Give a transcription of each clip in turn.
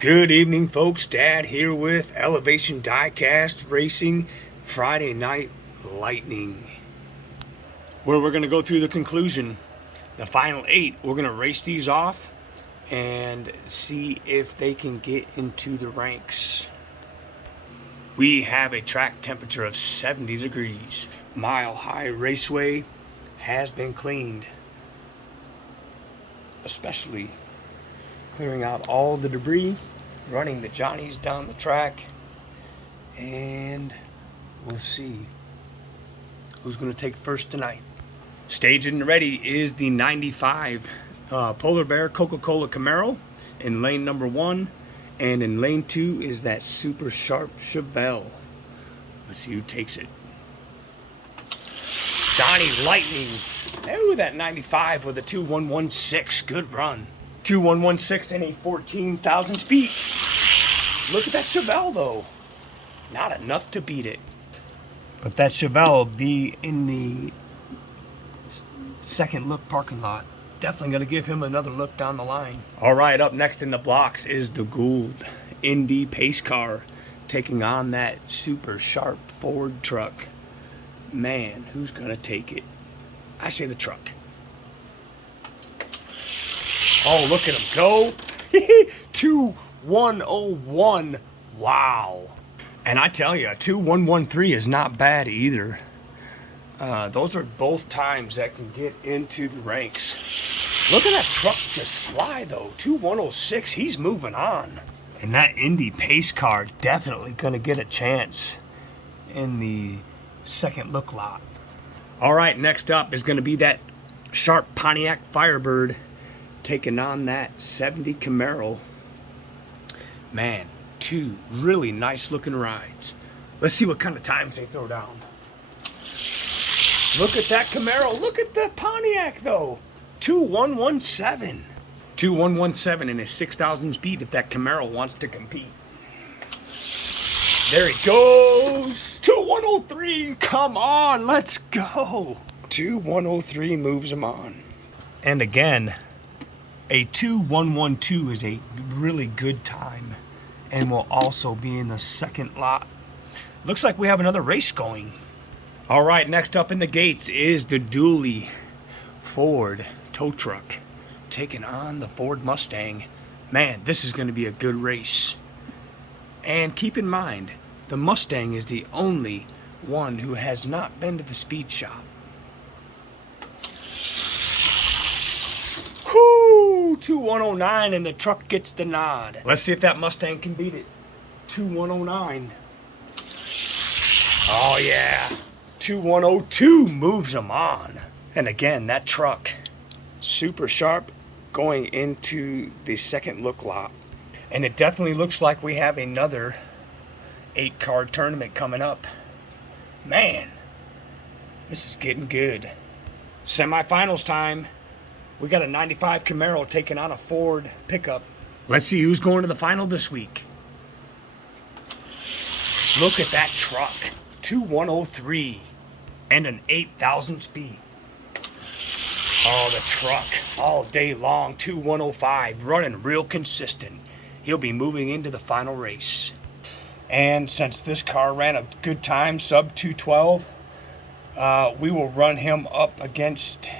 Good evening, folks. Dad here with Elevation Diecast Racing Friday Night Lightning, where we're going to go through the conclusion. The final 8, we're going to race these off and see if they can get into the ranks. We have a track temperature of 70 degrees. Mile High Raceway has been cleaned, especially clearing out all the debris, running the Johnnies down the track, and we'll see who's going to take first tonight. Staged and ready is the 95 Polar Bear Coca-Cola Camaro in lane number 1, and in lane 2 is that super sharp Chevelle. Let's see who takes it. Johnny Lightning. Oh, that 95 with a 2116. Good run. 2116 and a 14,000 speed. Look at that Chevelle though. Not enough to beat it. But that Chevelle will be in the second look parking lot. Definitely going to give him another look down the line. All right, up next in the blocks is the Gould Indy Pace Car taking on that super sharp Ford truck. Man, who's going to take it? I say the truck. Oh, look at him go. 2101. Wow. And I tell you, a 2113 is not bad either. Those are both times that can get into the ranks. Look at that truck just fly, though. 2106, he's moving on. And that Indy Pace Car definitely going to get a chance in the second look lot. All right, next up is going to be that sharp Pontiac Firebird taking on that 70 Camaro. Man, two really nice looking rides. Let's see what kind of times they throw down. Look at that Camaro. Look at the Pontiac though. 2117. 2117 and a 6,000 speed if that Camaro wants to compete. There he goes. 2103. Come on, let's go. 2103 moves him on. And again, a 2112 is a really good time and will also be in the second lot. Looks like we have another race going. All right, next up in the gates is the dually Ford tow truck taking on the Ford Mustang. Man, this is going to be a good race. And keep in mind, the Mustang is the only one who has not been to the speed shop. 2109 and the truck gets the nod. Let's see if that Mustang can beat it. 2109. Oh yeah. 2102 moves them on. And again, that truck, super sharp, going into the second look lot. And it definitely looks like we have another 8-card tournament coming up. Man, this is getting good. Semifinals time. We got a 95 Camaro taking on a Ford pickup. Let's see who's going to the final this week. Look at that truck. 2103 and an 8,000 speed. Oh, the truck all day long. 2105 running real consistent. He'll be moving into the final race. And since this car ran a good time, sub 212, we will run him up against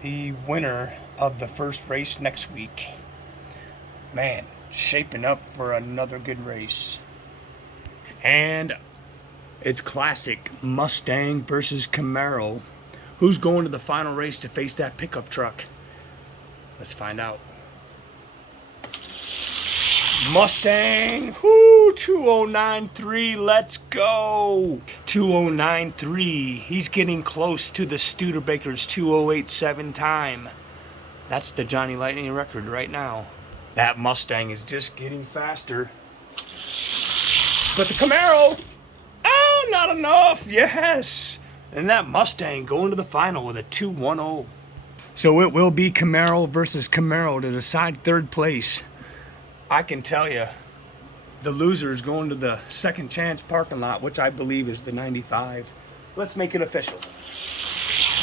the winner of the first race next week. Man, shaping up for another good race. And it's classic Mustang versus Camaro. Who's going to the final race to face that pickup truck? Let's find out. Mustang, 2093, let's go. 2093, he's getting close to the Studebaker's 2087 time. That's the Johnny Lightning record right now. That Mustang is just getting faster. But the Camaro, not enough, yes. And that Mustang going to the final with a 210. So it will be Camaro versus Camaro to decide third place. I can tell you, the loser is going to the second chance parking lot, which I believe is the 95. Let's make it official.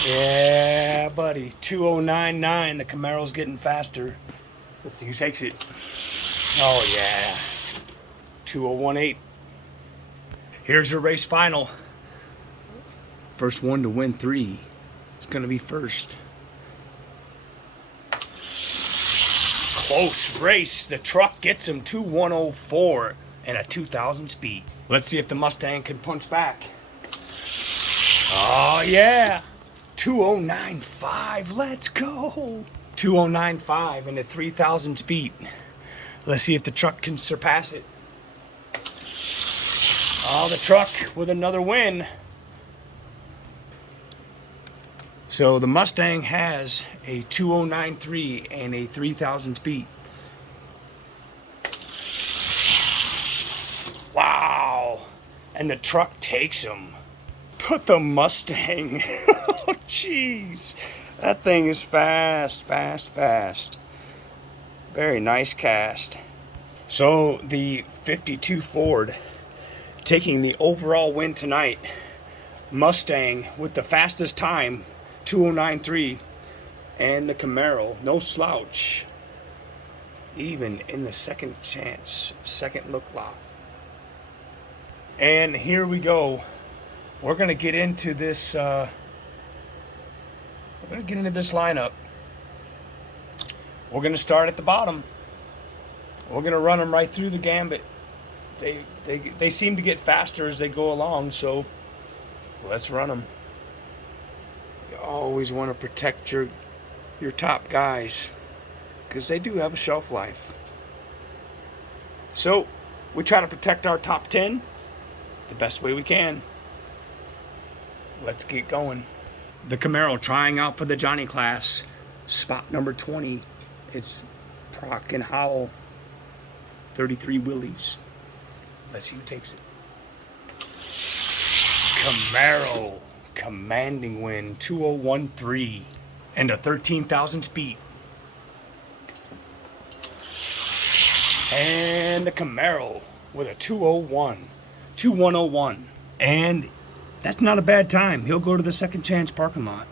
Yeah, buddy. 2099. The Camaro's getting faster. Let's see who takes it. Oh yeah. 2018. Here's your race final. First one to win 3. It's gonna be first. Close race. The truck gets him 2104 and a 2000 speed. Let's see if the Mustang can punch back. Oh yeah. 2095. Let's go. 2095 and a 3000 speed. Let's see if the truck can surpass it. Oh, the truck with another win. So the Mustang has a 2093 and a 3000 speed. Wow. And the truck takes him. But the Mustang, oh jeez. That thing is fast, fast, fast. Very nice cast. So the 52 Ford taking the overall win tonight. Mustang with the fastest time, 2093, and the Camaro, no slouch, even in the second chance, second look lot. And here we go. We're gonna get into this. We're gonna get into this lineup. We're gonna start at the bottom. We're gonna run them right through the gambit. They seem to get faster as they go along, so let's run them. You always want to protect your top guys because they do have a shelf life. So we try to protect our top 10 the best way we can. Let's get going. The Camaro trying out for the Johnny class, spot number 20. It's Proc and Howell, 33 Willies. Let's see who takes it. Camaro, commanding win, 2013 and a 13,000 speed. And the Camaro with a 2101. And that's not a bad time. He'll go to the second chance parking lot.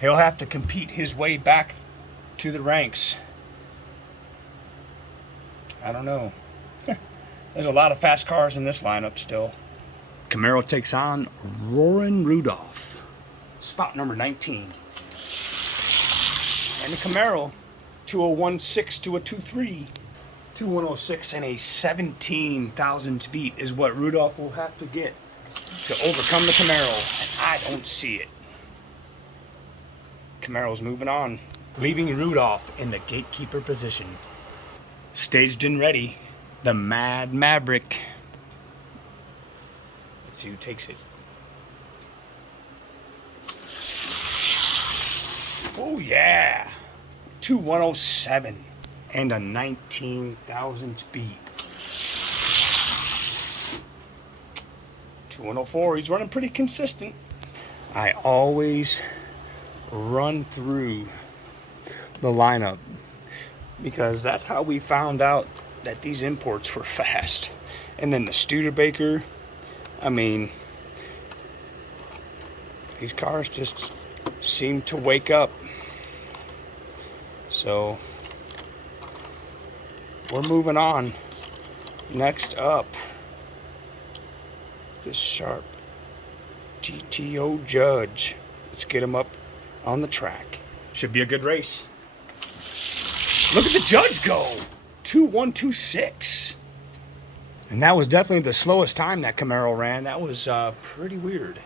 He'll have to compete his way back to the ranks. I don't know. There's a lot of fast cars in this lineup still. Camaro takes on Roarin' Rudolph, spot number 19. And the Camaro, 2016 to a 23. 2106 and a 17,000 speed is what Rudolph will have to get to overcome the Camaro. And I don't see it. Camaro's moving on, leaving Rudolph in the gatekeeper position. Staged and ready, the Mad Maverick. Let's see who takes it. Oh yeah, 2107 and a 19,000 speed. 2104, he's running pretty consistent. I always run through the lineup because that's how we found out that these imports were fast. And then the Studebaker, I mean, these cars just seem to wake up. So we're moving on. Next up, this sharp GTO Judge. Let's get him up on the track. Should be a good race. Look at the Judge go. 2126. And that was definitely the slowest time that Camaro ran. That was pretty weird.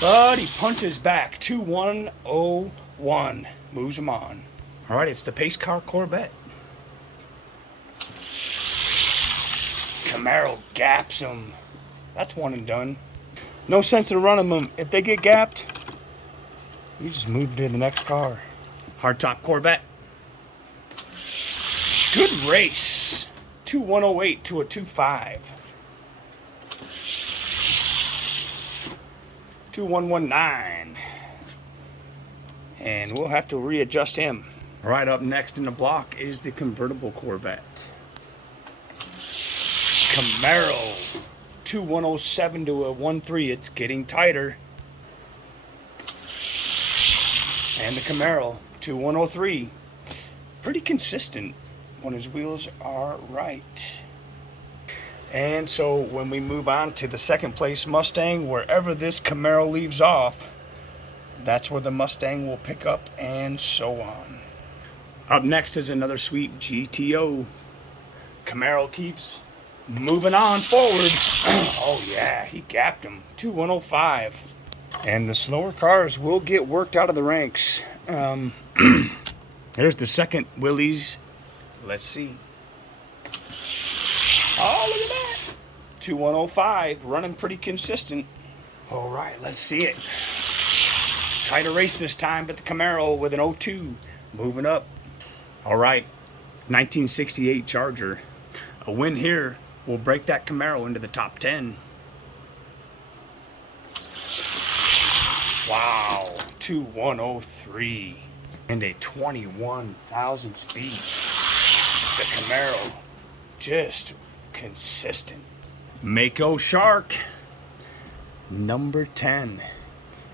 But he punches back. 2101. Moves him on. All right, it's the pace car Corvette. Camaro gaps him. That's one and done. No sense in running them. If they get gapped, you just move to the next car. Hardtop Corvette. Good race. 2108 to a 25. 2119. And we'll have to readjust him. Right up next in the block is the convertible Corvette. Camaro. 2107 to a 13. It's getting tighter. And the Camaro. 2103. Pretty consistent. when his wheels are right. And so when we move on to the second place Mustang, wherever this Camaro leaves off, that's where the Mustang will pick up, and so on. Up next is another sweet GTO. Camaro keeps moving on forward. Oh yeah, he gapped him. 2105. And the slower cars will get worked out of the ranks. Here's the second Willys. Let's see. Oh, look at that. 2105, running pretty consistent. All right, let's see it. Tighter race this time, but the Camaro with an 02 moving up. All right, 1968 Charger. A win here will break that Camaro into the top 10. Wow, 2103 and a 21,000 speed. The Camaro just consistent. Mako Shark, number 10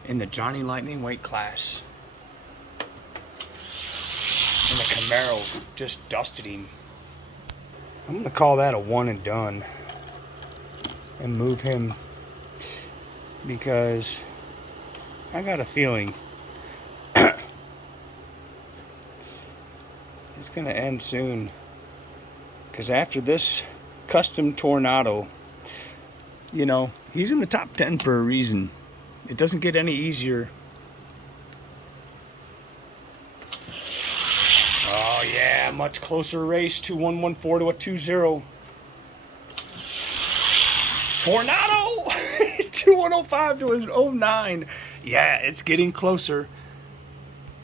in the Johnny Lightning weight class. And the Camaro just dusted him. I'm going to call that a one and done and move him, because I got a feeling it's going to end soon. Because after this custom Tornado, you know, he's in the top 10 for a reason. It doesn't get any easier. Oh yeah, much closer race. 2114 to a 20. Tornado! 2105 to an 09. Yeah, it's getting closer.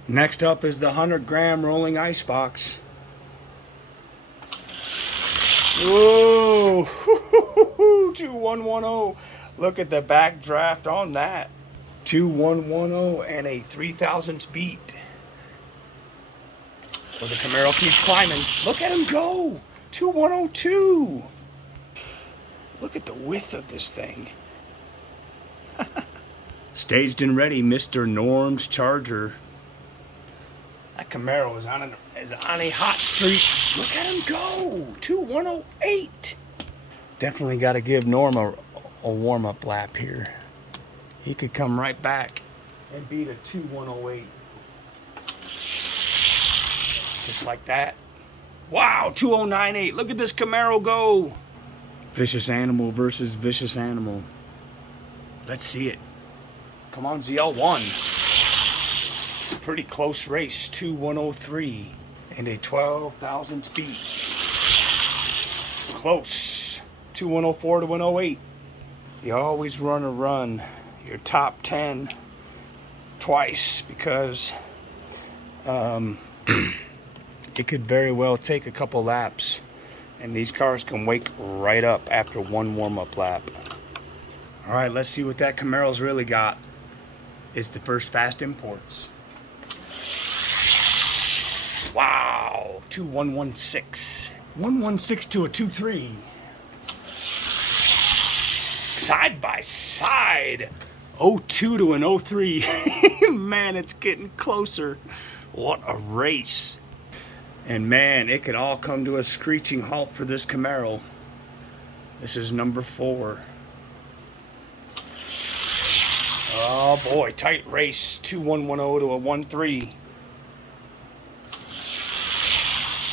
Next up is the 100-gram rolling ice box. Whoa! 2110. Look at the backdraft on that. 2110 and a 3,000 beat. Well, the Camaro keeps climbing. Look at him go. 2102. Look at the width of this thing. Staged and ready, Mr. Norm's Charger. That Camaro is on a hot streak. Look at him go. 2108. Definitely got to give Norm a warm-up lap here. He could come right back and beat a 2108. Just like that. Wow, 2098. Look at this Camaro go. Vicious Animal versus Vicious Animal. Let's see it. Come on, ZL1. Pretty close race. 2103 and a 12,000 speed. Close. 2104 to 108. You always run your top 10 twice, because it could very well take a couple laps, and these cars can wake right up after one warm-up lap. All right, let's see what that Camaro's really got. It's the first fast imports. Wow, 2116. 116 to a 23. Side by side. 02 to an 03. Man, it's getting closer. What a race. And man, it could all come to a screeching halt for this Camaro. This is number 4. Oh boy, tight race. 2110 to a 13.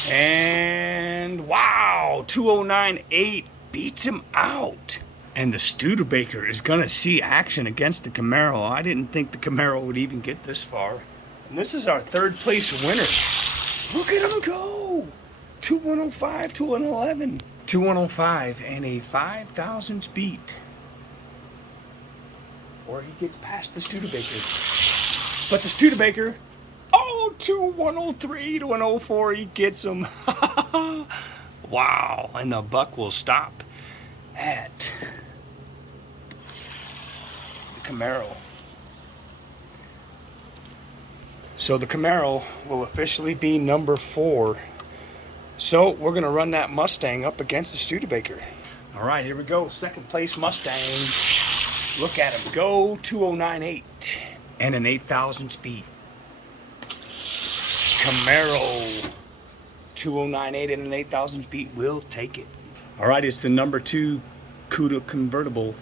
And wow, 2098 beats him out. And the Studebaker is going to see action against the Camaro. I didn't think the Camaro would even get this far. And this is our third place winner. Look at him go. 2105 to an 11. 2105 and a 5,000 beat. Or he gets past the Studebaker. But the Studebaker, oh, 2103 to an 04, he gets him. Wow, and the buck will stop at the Camaro. So the Camaro will officially be number 4. So we're going to run that Mustang up against the Studebaker. All right, here we go. Second place Mustang. Look at him go. 2098 and an 8,000 speed. Camaro 2098 and an 8,000 speed. We'll take it. All right, it's the number 2 CUDA convertible.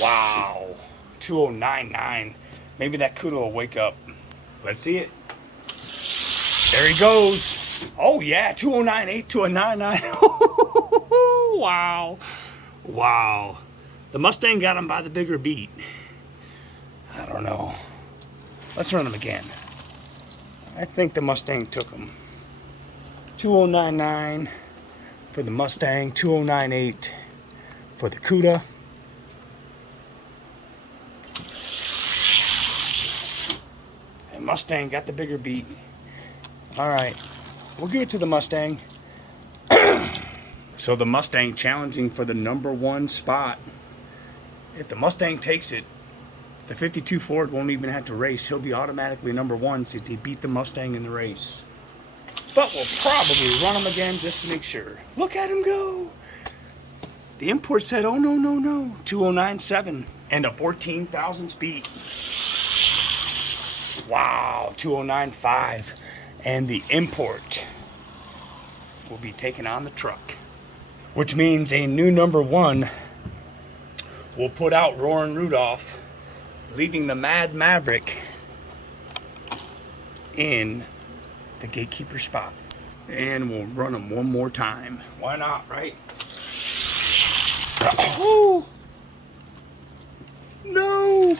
Wow, 2099. Maybe that CUDA will wake up. Let's see it. There he goes. Oh yeah, 2098 to a 99. Wow. Wow. The Mustang got him by the bigger beat. I don't know. Let's run him again. I think the Mustang took him. 2099 for the Mustang, 2098 for the CUDA. And Mustang got the bigger beat. All right, we'll give it to the Mustang. So the Mustang challenging for the number 1 spot. If the Mustang takes it, the 52 Ford won't even have to race. He'll be automatically number 1 since he beat the Mustang in the race. But we'll probably run him again just to make sure. Look at him go. The import said, oh, no, no, no. 2097 and a 14,000 speed. Wow, 2095. And the import will be taken on the truck. Which means a new number 1 will put out Roaring Rudolph, leaving the Mad Maverick in the gatekeeper spot. And we'll run them one more time. Why not, right? Oh! No!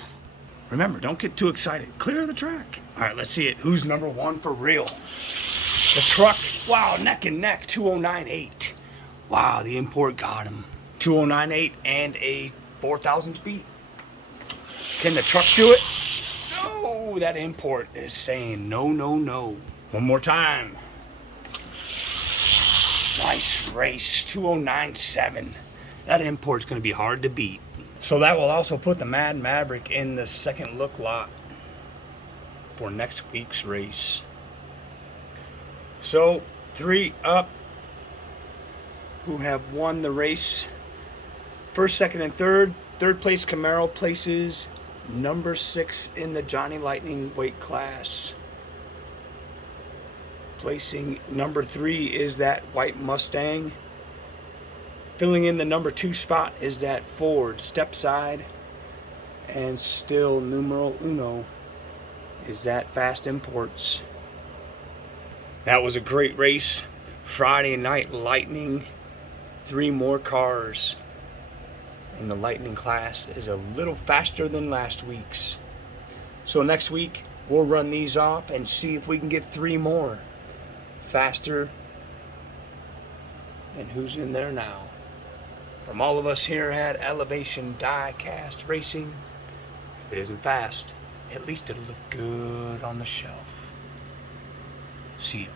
Remember, don't get too excited. Clear the track. All right, let's see it. Who's number 1 for real? The truck. Wow, neck and neck. 2098. Wow, the import got him. 2098 and a 4,000 speed. Can the truck do it? No, that import is saying no, no, no. One more time. Nice race. 2097. That import's going to be hard to beat. So that will also put the Mad Maverick in the second look lot for next week's race. So 3 up who have won the race. First, second, and third. Third place Camaro places number 6 in the Johnny Lightning weight class. Placing number 3 is that white Mustang. Filling in the number 2 spot is that Ford Stepside. And still numero uno is that Fast Imports. That was a great race. Friday Night Lightning. 3 more cars. And the Lightning class is a little faster than last week's. So next week, we'll run these off and see if we can get 3 more faster than who's in there now. From all of us here at Elevation Die-Cast Racing, if it isn't fast, at least it'll look good on the shelf. See ya.